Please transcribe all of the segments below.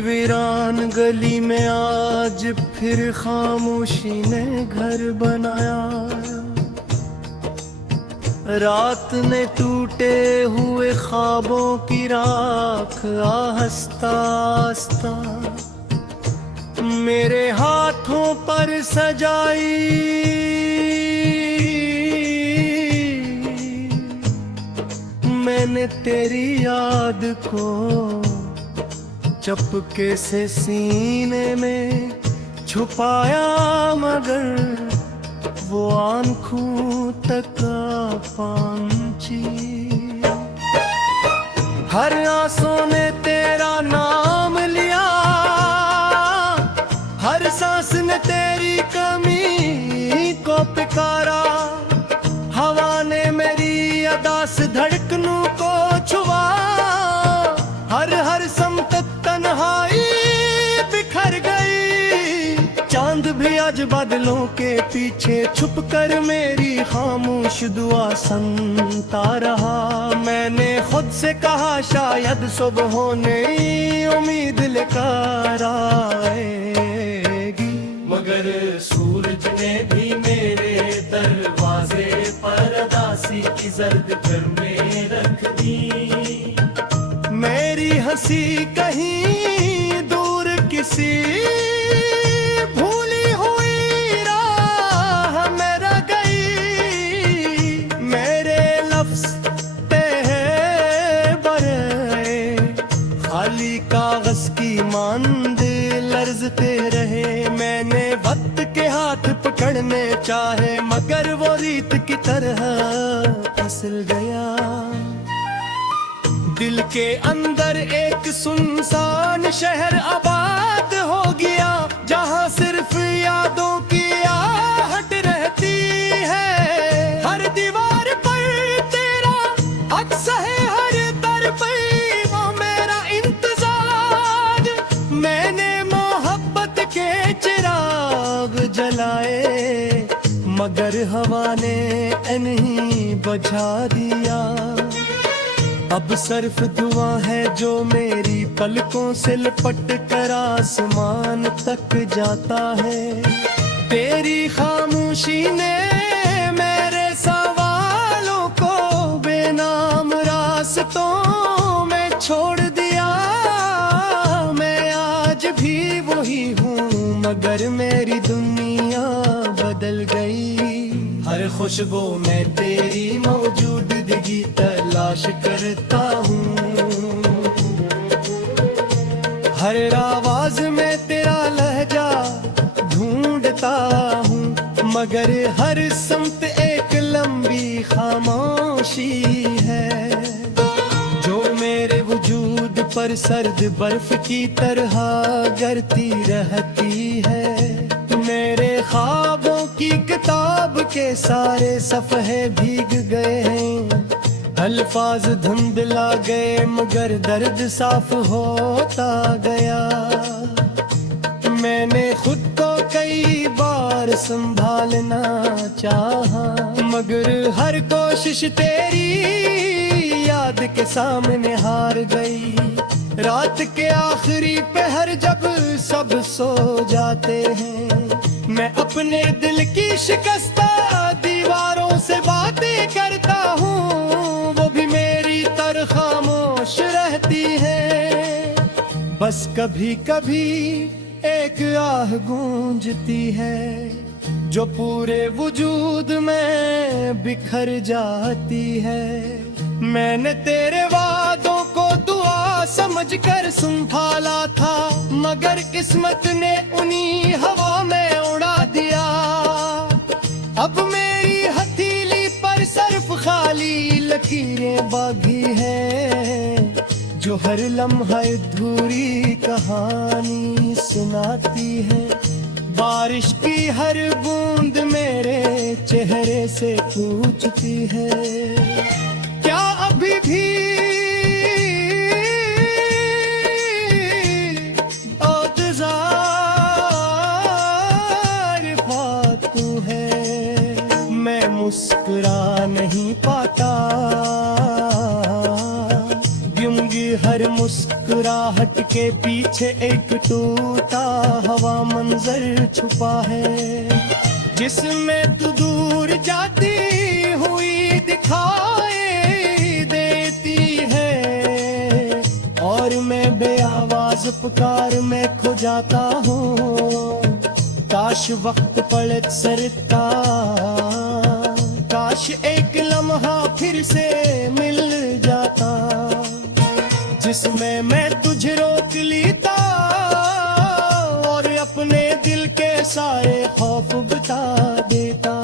वीरान गली में आज फिर खामोशी ने घर बनाया। रात ने टूटे हुए ख्वाबों की राख आहिस्ता आहिस्ता मेरे हाथों पर सजाई। मैंने तेरी याद को चपके से सीने में छुपाया, मगर वो आंखों तक पहुंची। हर आंसू ने तेरा नाम लिया, हर सांस ने तेरी कमी को पुकारा। हवा ने मेरी अदास धड़कनों को छुआ, हर हर समतक तन्हाई बिखर गई। चांद भी आज बादलों के पीछे छुपकर मेरी खामोश दुआ सुनता रहा। मैंने खुद से कहा शायद सुबह नई उम्मीद लेकर आएगी, मगर सूरज ने भी मेरे दरवाजे पर उदासी की जर्द कर में रख दी। मेरी हंसी कहीं दूर किसी भूली हुई राह में रह गई। मेरे लफ्ज बरे खाली कागज की मांद लर्जते रहे। मैंने वक्त के हाथ पकड़ने चाहे, मगर वो रीत की तरह फिसल गया। दिल के अंदर एक सुनसान शहर आबाद हो गया, जहाँ सिर्फ यादों की आहट रहती है। हर दीवार पर तेरा अक्स है, हर दर पर वो मेरा इंतजार। मैंने मोहब्बत के चिराग जलाए, मगर हवा ने इन्हीं बुझा दिया। अब सिर्फ दुआ है जो मेरी पलकों से लिपट कर आसमान तक जाता है। तेरी खामोशी ने मेरे सवालों को बेनाम रास्तों में छोड़ दिया। मैं आज भी वही हूँ, मगर मेरी दुनिया बदल गई। हर खुशबू में तेरी मौजूदगी तलाश करता हूँ, हर आवाज में तेरा लहजा ढूंढता हूँ, मगर हर समत एक लंबी खामोशी है जो मेरे वजूद पर सर्द बर्फ की तरह गिरती रहती है। मेरे ख्वाबों की किताब के सारे सफ़हे भीग गए हैं, अल्फाज धुंधला गए, मगर दर्द साफ होता गया। मैंने खुद को कई बार संभालना चाहा, मगर हर कोशिश तेरी याद के सामने हार गई। रात के आखिरी पहर जब सब सो जाते हैं, मैं अपने दिल की शिकस्ता दीवारों से बातें करता हूँ। वो भी मेरी तरह खामोश रहती है, बस कभी कभी एक आह गूंजती है जो पूरे वजूद में बिखर जाती है। मैंने तेरे वादों को दुआ समझकर संभाला था, मगर किस्मत ने उन्हीं हवा में उड़ा दिया। अब मेरी हथेली पर सिर्फ खाली लकीरें बाकी हैं, जो हर लम्हा अधूरी कहानी सुनाती है। बारिश की हर बूंद मेरे चेहरे से पूछती है, क्या अभी भी मुस्कुरा नहीं पाता, गूंगी हर मुस्कुराहट के पीछे एक टूटा हवा मंजर छुपा है, जिसमें तू दूर जाती हुई दिखाई देती है, और मैं बेआवाज पुकार में खो जाता हूँ। काश वक्त पलट सरता, काश एक लम्हा फिर से मिल जाता, जिसमें मैं तुझे रोक लेता और अपने दिल के सारे खौफ बता देता।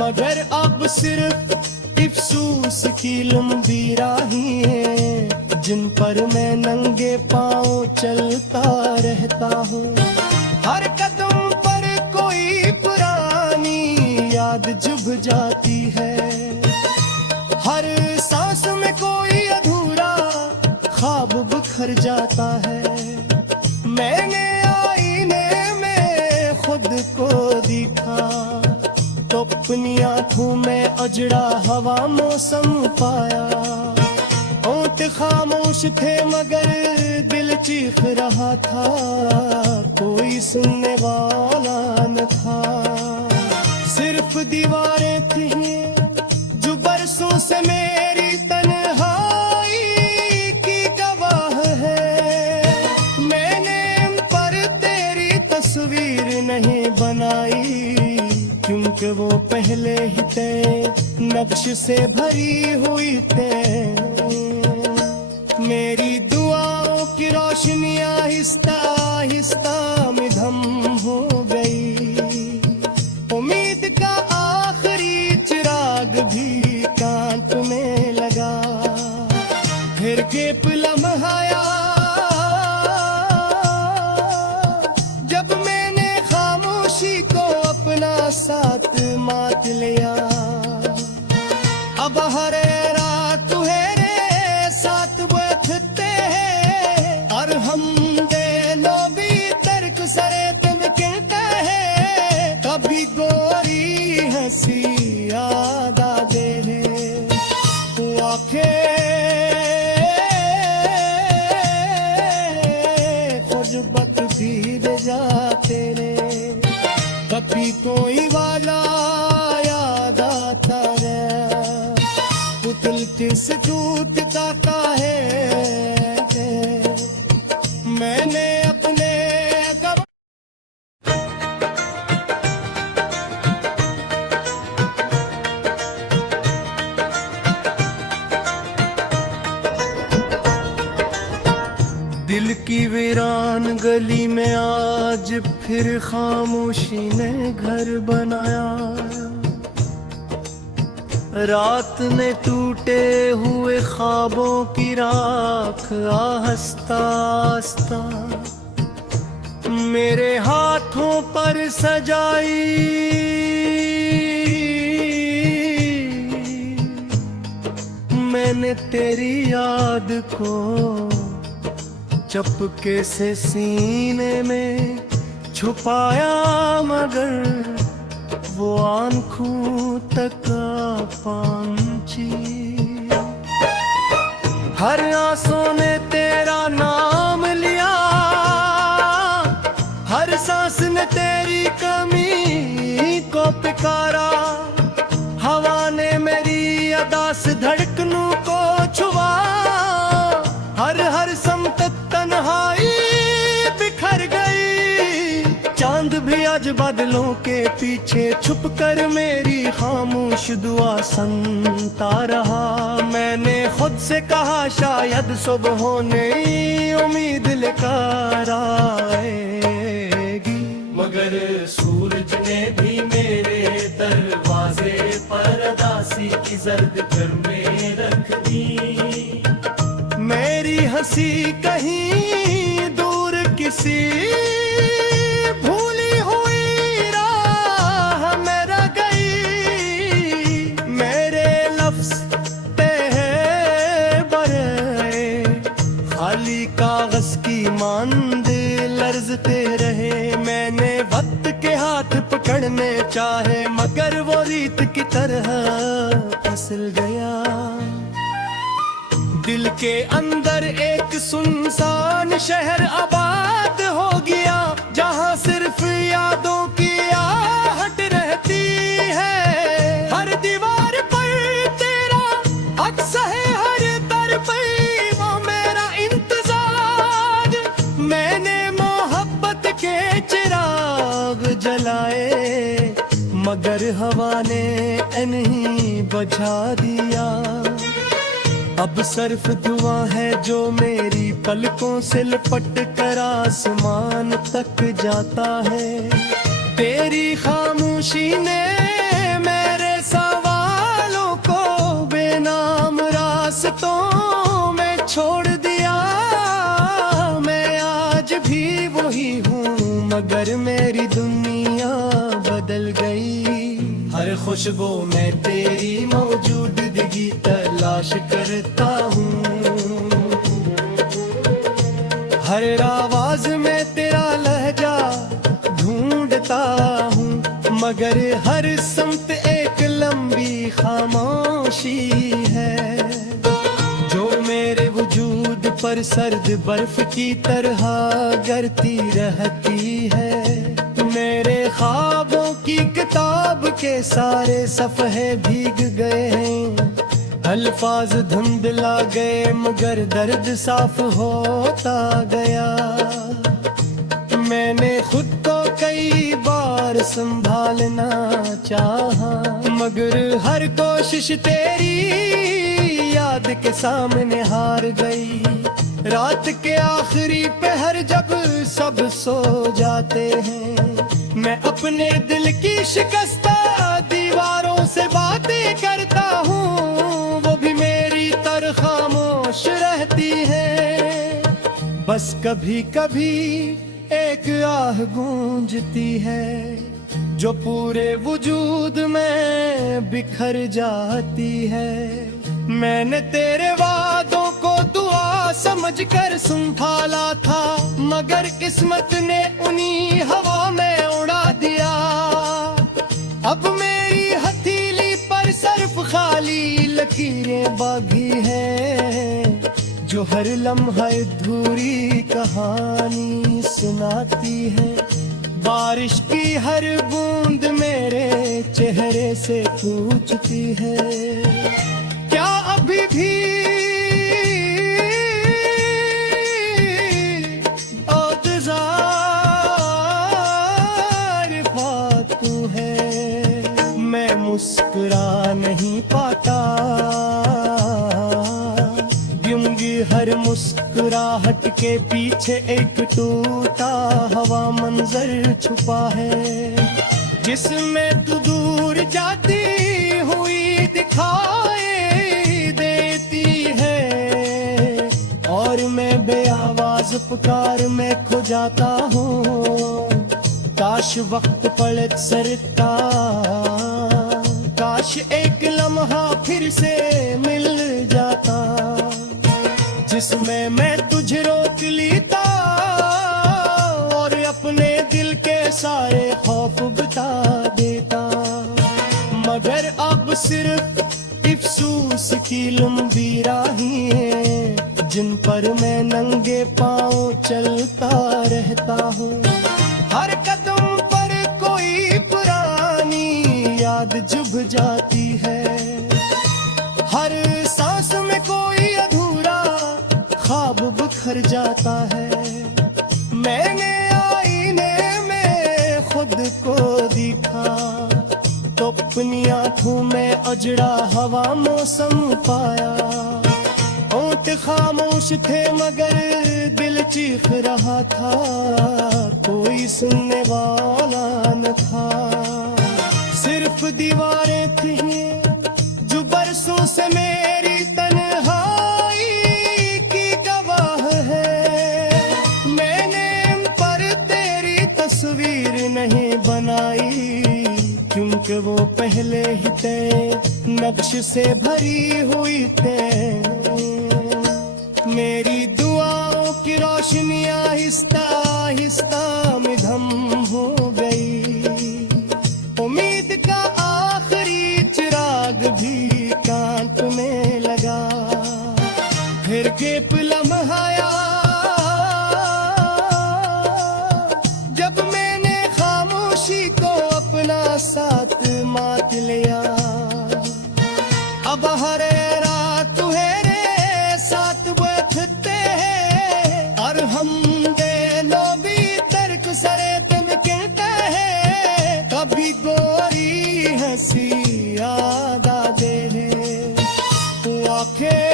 मगर अब सिर्फ अफसोस की लंबी राहें हैं, जिन पर मैं नंगे पांव चलता रहता हूँ। हर कदम पर कोई पुरानी याद चुभ जाती है, हर सांस में कोई अधूरा ख्वाब बिखर जाता है। मैंने आईने में खुद को देखा तो अपनी आंखों में अजड़ा हवा मौसम पाया। होंठ खामोश थे मगर दिल चीख रहा था, कोई सुनने वाला न था। सिर्फ दीवारें थी जो बरसों से मेरी तन्हाई की गवाह है। मैंने इन पर तेरी तस्वीर नहीं बनाई, क्योंकि वो पहले ही थे नक्श से भरी हुई थे। मेरी दुआओं की रोशनी आहिस्ता आहिस्ता मिधम हो गई, उम्मीद का आखिरी चिराग भी कांपने लगा। फिर गेप लम्हाया जब मैंने खामोशी को अपना साथ मात लिया। अब हर रात तुम्हारे साथ बैठते हैं और हम दोनों भी तर्क सरे तुम कहते हैं। कभी गोरी हंसी याद आ दे आंखें खुजबत भीग जाते रे। कभी कोई वाला याद आता है, पुतल किस टूटता का है। मैंने अपने दिल की वीरान गली में आज फिर खामोशी ने घर बनाया। रात ने टूटे हुए ख्वाबों की राख आहिस्ता आहिस्ता मेरे हाथों पर सजाई। मैंने तेरी याद को चपके से सीने में छुपाया, मगर वो आंखों तक पहुंची। हर आंसू ने तेरा नाम लिया, हर सांस ने तेरी कमी को पुकारा। हवा ने मेरी अदास धड़कनों को छुआ, हर हर समत तन्हाई बिखर गई। चांद भी आज बादलों के पीछे छुप कर मेरी खामोश दुआ सुनता रहा। मैंने खुद से कहा शायद सुबह होने उम्मीद लेकर आएगी, मगर सूरज ने भी मेरे दरवाजे पर उदासी की जर्द कर में रख दी। मेरी हंसी कहीं दूर किसी भूली हुई राह में रह गई। मेरे लफ्ज बरे खाली कागज की मांद लर्जते रहे। मैंने वक्त के हाथ पकड़ने चाहे, मगर वो रीत की तरह फिसल गया। दिल के अंदर एक सुनसान शहर आबाद हो गया, जहाँ सिर्फ यादों की आहट रहती है। हर दीवार पर तेरा अक्स है, हर दर पर वो मेरा इंतजार। मैंने मोहब्बत के चिराग जलाए, मगर हवा ने नहीं बुझा दिया। अब सिर्फ दुआ है जो मेरी पलकों से लिपट कर आसमान तक जाता है। तेरी खामोशी ने मेरे सवालों को बेनाम रास्तों में छोड़ दिया। मैं आज भी वही हूँ, मगर मेरी दुनिया बदल गई। हर खुशबू में तेरी मौजूदगी तलाश करता हूँ, हर आवाज में तेरा लहजा ढूंढता हूँ, मगर हर समत एक लंबी खामोशी है जो मेरे वजूद पर सर्द बर्फ की तरह गिरती रहती है। मेरे ख्वाबों की किताब के सारे सफ़हे भीग गए हैं, अल्फाज धुंधला गए मगर दर्द साफ होता गया। मैंने खुद को कई बार संभालना चाहा, मगर हर कोशिश तेरी याद के सामने हार गई। रात के आखिरी पहर जब सब सो जाते हैं, मैं अपने दिल की शिकस्ता दीवारों से बातें करता हूँ, वो भी मेरी तरह खामोश रहती है। बस कभी कभी एक आह गूंजती है जो पूरे वजूद में बिखर जाती है। मैंने तेरे वादों को दुआ समझकर संभाला था, मगर किस्मत ने उन्हीं हवा में उड़ा दिया। अब मेरी हथेली पर सिर्फ खाली लकीरें बाकी हैं, जो हर लम्हा अधूरी कहानी सुनाती है। बारिश की हर बूंद मेरे चेहरे से पूछती है, क्या अभी भी तू है। मैं मुस्कुरा नहीं पाता, क्योंकि हर मुस्कुराहट के पीछे एक टूटा हवा मंजर छुपा है, जिसमें तू दूर जाती हुई दिखाई देती है, और मैं बेआवाज पुकार में खो जाता हूँ। काश वक्त पलट सरता, काश एक लम्हा फिर से मिल जाता, जिसमें मैं तुझे रोक लेता और अपने दिल के सारे खौफ बता देता। मगर अब सिर्फ अफसोस की लंबी राहें हैं, जिन पर मैं नंगे पांव चलता रहता हूँ। हर कदम पर कोई पुरानी याद चुभ जाती है, हर सांस में कोई अधूरा ख्वाब बिखर जाता है। मैंने आईने में खुद को देखा, तो अपनी आंखों में अजड़ा हवा मौसम पाया। होंठ खामोश थे मगर दिल चीख रहा था, कोई सुनने वाला न था। सिर्फ दीवारें थी जो बरसों से मेरी तन्हाई की गवाह है। मैंने इन पर तेरी तस्वीर नहीं बनाई, क्योंकि वो पहले ही तय नक्श से भरी हुई थे। मेरी दुआओं की रोशनी आहिस्ता आहिस्ता मिधम हो गई, उम्मीद का आखिरी चिराग भी कांपने लगा। साथ मात लिया। अब हरे रात तुहरे साथ बैठते हैं और हम दोनों भी तर्क सरे तुम कहते हैं। कभी गोरी हंसी याद आते हैं तो आंखें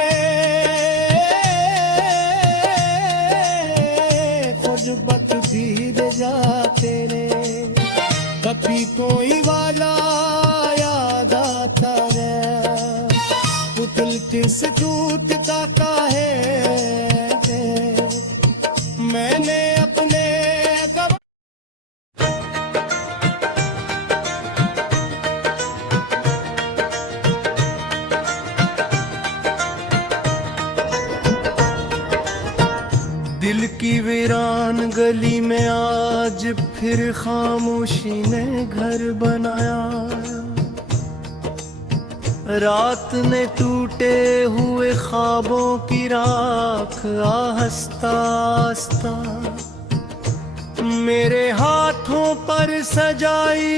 खुद बत भीग जाते रे। कभी कोई वाला याद आता है पुतल किस टूटता का है। मैंने अपने दिल की वीरान गली में आज फिर खामोशी ने घर बनाया। रात ने टूटे हुए ख्वाबों की राख आहिस्ता आहिस्ता मेरे हाथों पर सजाई।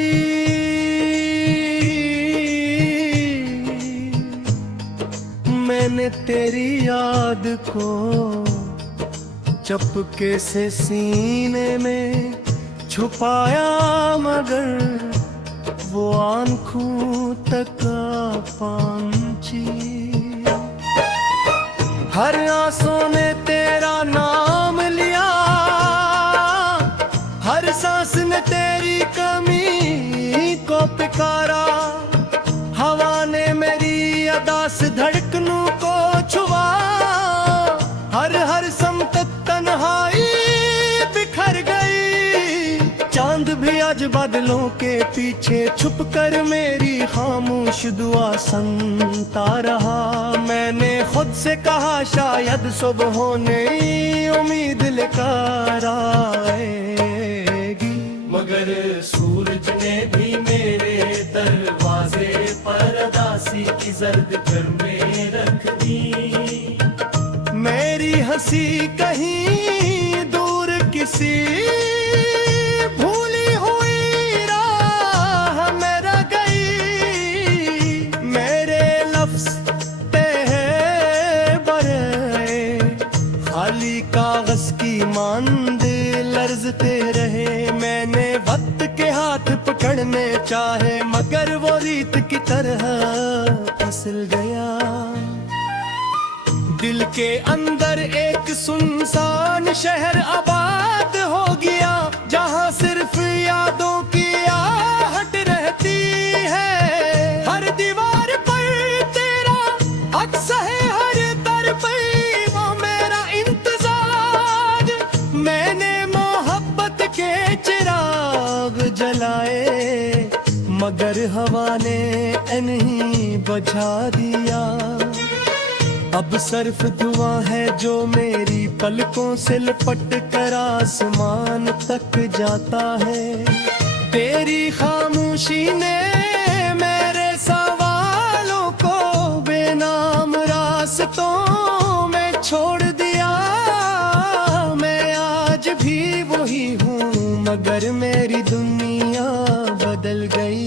मैंने तेरी याद को चपके से सीने में छुपाया मगर वो आंखों तक पंछी। हर आंसू ने तेरा नाम लिया, हर सांस ने तेरी कमी को पुकारा। हवा ने मेरी अदा से धड़कनों को छुआ, हर समत तन्हाई बिखर गई। चांद भी आज बादलों के पीछे छुप कर मेरी खामोश दुआ सुनता रहा। मैंने खुद से कहा शायद सुबह होने उम्मीद लेकर आएगी, मगर सूरज ने भी मेरे दरवाजे पर उदासी की जर्द कर में रख दी। मेरी हंसी कहीं दूर किसी भूली हुई राह में रह गई। मेरे लफ्ज़ बरे खाली कागज की मांद लर्जते रहे। मैंने वक्त के हाथ पकड़ने चाहे मगर वो रीत की तरह फिसल गया। दिल के अंदर एक सुनसान शहर आबाद हो गया, जहां सिर्फ यादों की आहट रहती है। हर दीवार पर तेरा अक्स है, हर दर पर वो मेरा इंतजार। मैंने मोहब्बत के चिराग जलाए मगर हवा ने नहीं बुझा दिया। अब सिर्फ दुआ है जो मेरी पलकों से लिपट कर आसमान तक जाता है। तेरी खामोशी ने मेरे सवालों को बेनाम रास्तों में छोड़ दिया। मैं आज भी वही हूँ मगर मेरी दुनिया बदल गई।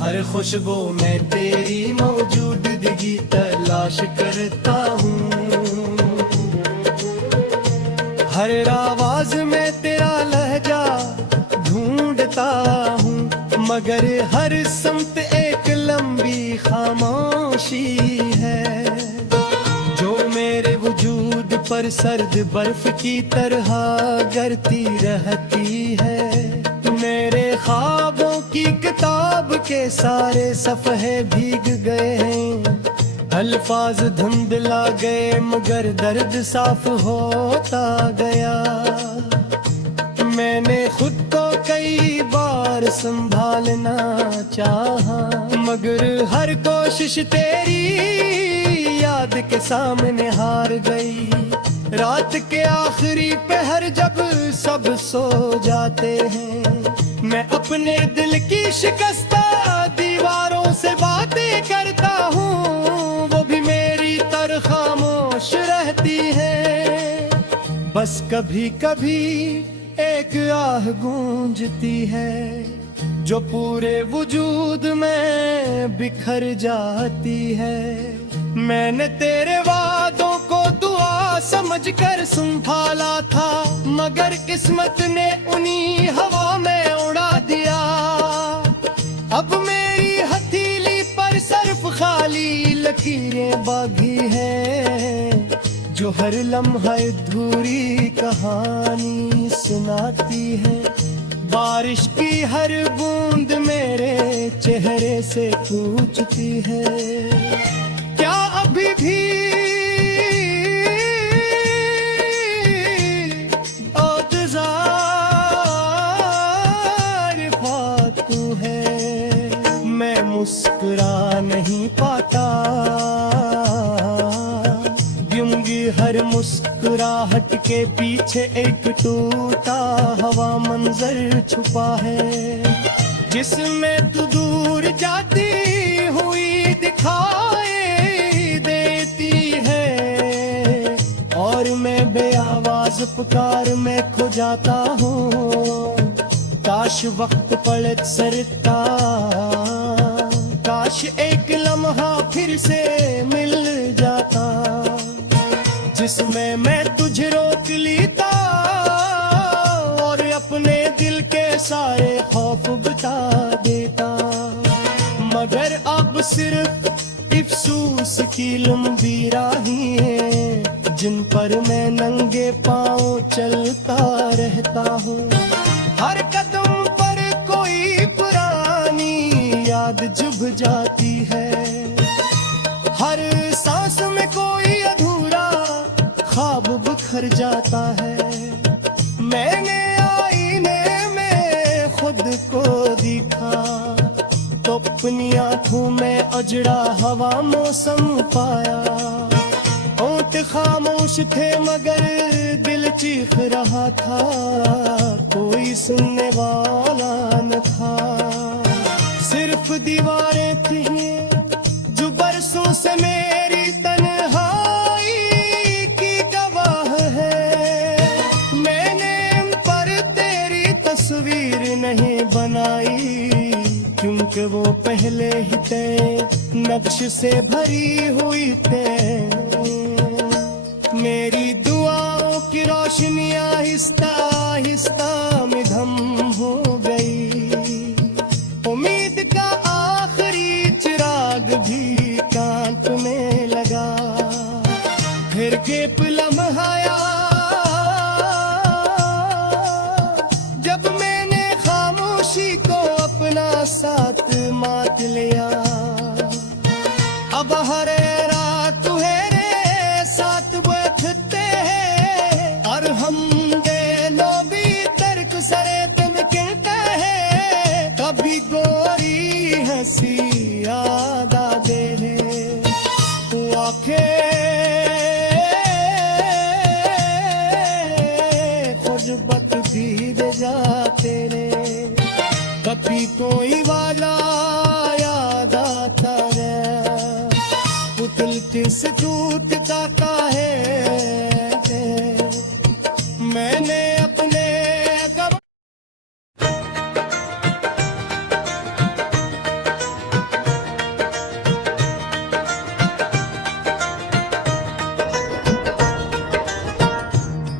हर खुशबू में तेरी मौजूदगी तलाश करता हूँ, हर आवाज में तेरा लहजा ढूंढता हूँ। मगर हर समत एक लंबी खामोशी है जो मेरे वजूद पर सर्द बर्फ की तरह गिरती रहती है। मेरे ख्वाबों की किताब के सारे सफ़हे भीग गए हैं, अल्फाज धुंधला गए मगर दर्द साफ होता गया। मैंने खुद को कई बार संभालना चाहा मगर हर कोशिश तेरी याद के सामने हार गई। रात के आखिरी पहर जब सब सो जाते हैं, मैं अपने दिल की शिकस्ता दीवारों से बातें करता हूँ। वो भी मेरी तरह खामोश रहती है, बस कभी कभी एक आह गूंजती है जो पूरे वजूद में बिखर जाती है। मैंने तेरे वादों को दुआ समझकर संभाला था, मगर किस्मत ने उन्हीं हवा में उड़ा दिया। अब मेरी हथेली पर सिर्फ खाली लकीरें बाकी है, जो हर लम्हा अधूरी कहानी सुनाती है। बारिश की हर बूंद मेरे चेहरे से पूछती है, क्या अभी भी तू है। मैं मुस्कुरा नहीं पाता, क्योंकि हर मुस्कुराहट के पीछे एक टूटा हवा मंजर छुपा है, जिसमें तू दूर जाती हुई दिखाई देती है, और मैं बेआवाज पुकार में खो जाता हूँ। काश वक्त पलट सरता, काश एक लम्हा फिर से मिल जाता, जिसमें मैं तुझे रोक लेता और अपने दिल के सारे खौफ बता देता। मगर अब सिर्फ अफसोस की लंबी राहें हैं, जिन पर मैं नंगे पांव चलता रहता हूँ। हर कदम पर कोई पुरानी याद चुभ जाती है, हर सांस में कोई अधूरा ख्वाब बिखर जाता है। मैंने आईने में खुद को देखा, तो अपनी आंखों में उजड़ा हवा मौसम पाया। होंठ खामोश थे मगर दिल चीख रहा था, कोई सुनने वाला न था। सिर्फ दीवारें थी जो बरसों से मेरी तन्हाई की गवाह है। मैंने उन पर तेरी तस्वीर नहीं बनाई, क्योंकि वो पहले ही तय नक्श से भरी हुई थे। मेरी दुआओं की रोशनी आहिस्ता आहिस्ता मिधम हो गई, उम्मीद का आखिरी चिराग भी कांपने लगा। फिर गेप लम्हाया जब मैंने खामोशी को अपना साथ मात लिया। अब हर रात तुम्हारे साथ बैठते हैं, और हम दोनों भी तर्क सरे तुम कहते हैं। कभी गोरी हंसी याद आ दे, तू आंखें खुशबत भीग जाते रे। कभी कोई वाला याद आता रे, पुतल किस टूटता का है। मैंने अपने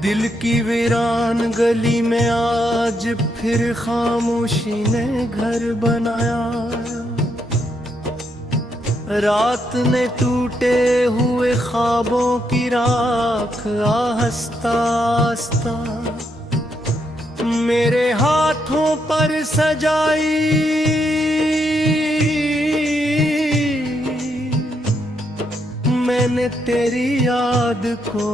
दिल की वीरान गली में आज फिर खामोशी ने घर बनाया। रात ने टूटे हुए ख्वाबों की राख आहिस्ता आहिस्ता मेरे हाथों पर सजाई। मैंने तेरी याद को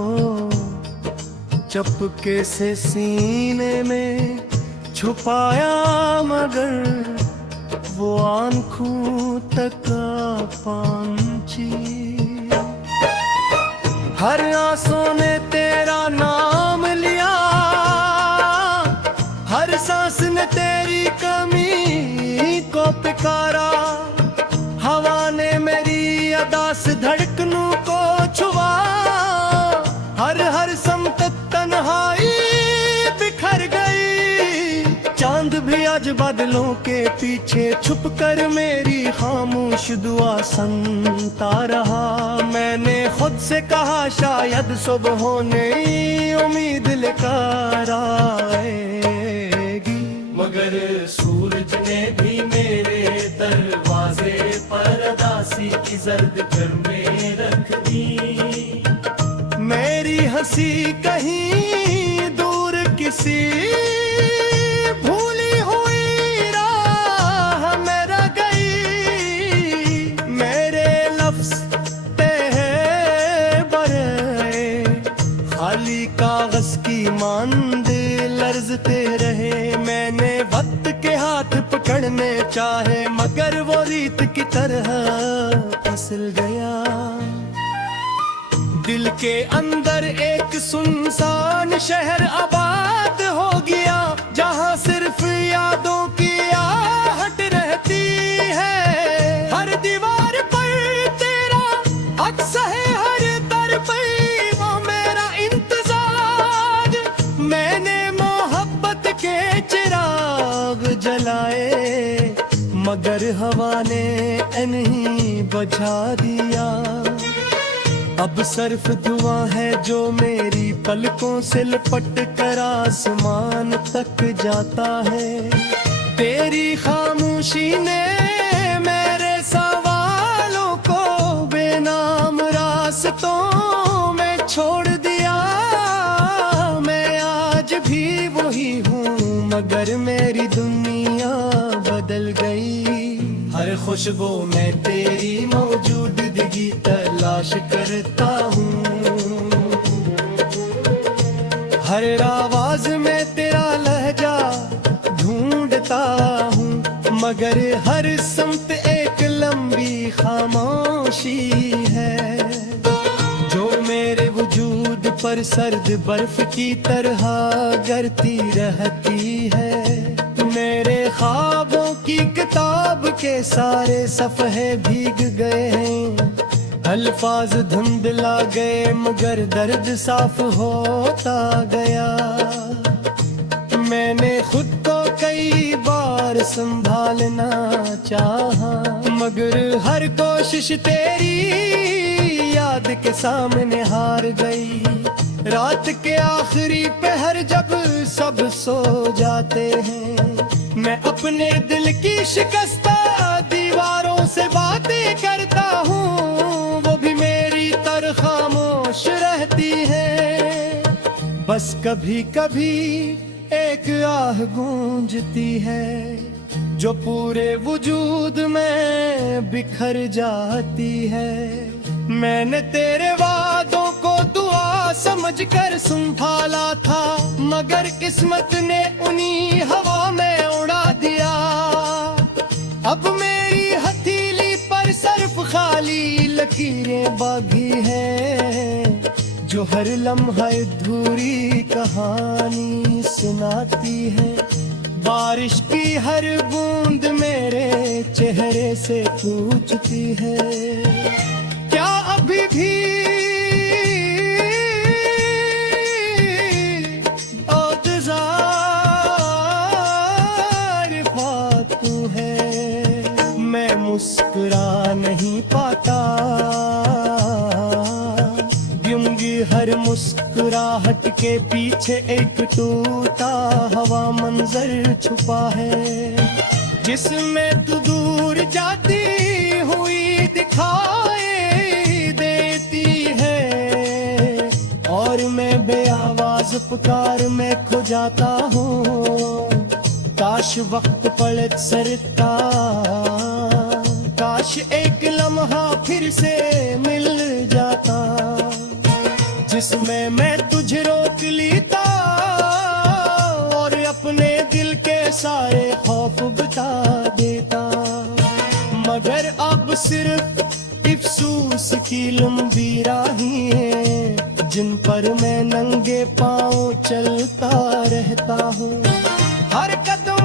चपके से सीने में छुपाया, मगर वो आंखों तक पहुंची। हर आंसू ने तेरा नाम लिया, हर सांस ने तेरी कमी को पुकारा। हवा ने मेरी अदास धड़कनों को छुआ, हर हर समत तन्हाई बिखर गई। चांद चांद भी आज बादलों के पीछे छुप कर मेरी खामोश दुआ सुनता रहा। मैंने खुद से कहा शायद सुबह होने उम्मीद लेकर आएगी, मगर सूरज ने भी मेरे दरवाजे पर उदासी की जर्द कर में रख दी। मेरी हंसी कहीं दूर किसी भूली हुई राह में रह गई। मेरे लफ्ज बरे खाली कागज की मांद लर्जते रहे। मैंने वक्त के हाथ पकड़ने चाहे, मगर वो रीत की तरह फिसल गया। दिल के अंदर एक सुनसान शहर आबाद हो गया, जहाँ सिर्फ यादों की आहट रहती है। हर दीवार पर तेरा अक्स है, हर दर पर वो मेरा इंतजार। मैंने मोहब्बत के चिराग जलाए, मगर हवा ने नहीं बुझा दिया। अब सिर्फ दुआ है जो मेरी पलकों से लिपट कर आसमान तक जाता है। तेरी खामोशी ने मेरे सवालों को बेनाम रास्तों में छोड़ दिया। मैं आज भी वही हूँ, मगर मेरी दुनिया बदल गई। हर खुशबू में तेरी मौजूदगी तलाश करता हूँ, हर आवाज में तेरा लहजा ढूंढता हूँ, मगर हर समत एक लंबी खामोशी है, जो मेरे वजूद पर सर्द बर्फ की तरह गिरती रहती है। मेरे ख्वाबों की किताब के सारे सफ़हे भीग गए हैं, अल्फाज धुंधला गए, मगर दर्द साफ होता गया। मैंने खुद को कई बार संभालना चाहा, मगर हर कोशिश तेरी याद के सामने हार गई। रात के आखिरी पहर जब सब सो जाते हैं, मैं अपने दिल की शिकस्ता दीवारों से बातें करता हूँ, वो भी मेरी तरह खामोश रहती है। बस कभी कभी एक आह गूंजती है, जो पूरे वजूद में बिखर जाती है। मैंने तेरे वादों को दुआ समझकर संभाला था, मगर किस्मत ने उन्हीं हवा में उड़ा दिया। अब मेरी हथेली पर सिर्फ खाली लकीरें बाकी हैं, जो हर लम्हा अधूरी कहानी सुनाती है। बारिश की हर बूंद मेरे चेहरे से पूछती है, क्या अभी भी तू है। मैं मुस्कुरा नहीं पाता, क्योंकि हर मुस्कुराहट के पीछे एक टूटा हवा मंजर छुपा है, जिसमें तू दूर जाती हुई दिखाई देती है, और मैं बेआवाज पुकार में खो जाता हूँ। काश वक्त पलट सरता, काश एक लम्हा फिर से मिल जाता, जिसमें मैं तुझे रोक लेता और अपने दिल के सारे खौफ बता देता। मगर अब सिर्फ अफसोस की लंबी राहें हैं, जिन पर मैं नंगे पांव चलता रहता हूँ। हर कदम